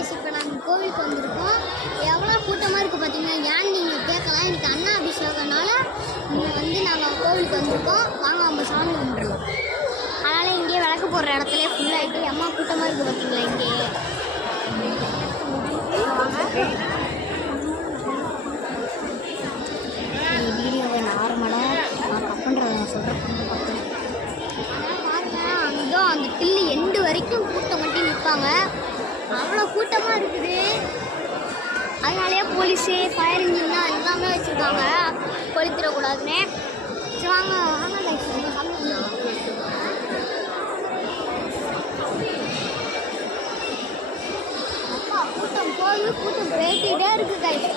Guys, இப்போ நாங்கள் கோவிலுக்கு வந்திருக்கோம். எவ்வளோ கூட்டமாக இருக்குது பார்த்தீங்கன்னா. ஏன்னு நீங்கள் கேட்கலாம். எனக்கு அண்ணா அபிஷேகனால நாங்கள் கோவிலுக்கு வந்திருக்கோம். வாங்க அவங்க சாமி கும்பிடுவோம். அதனால் இங்கேயே விளக்கு போடுற இடத்துல ஃபுல்லாகிட்டு அம்மா கூட்டமாக இருக்குது பார்த்தீங்களா. இங்கேயே வீடியோவை நார்மலாக நான் கட் பண்ணுறத நான் சொல்கிறேன். பாருங்கள், அங்கே அந்த பில்லு எண்டு வரைக்கும் கூட்டம் மட்டும் நிற்பாங்க. அவ்வளோ கூட்டமாக இருக்குது. அதனாலேயே போலீஸு ஃபயர் இன்ஜின் தான் எல்லாமே வச்சுருக்காங்க, கொளுத்திடக்கூடாதுன்னு. சரி வாங்க வாங்க லைஃப் அப்பா கூட்டம் போய் கூட்டம் போயிட்டே இருக்குது கைஸ்.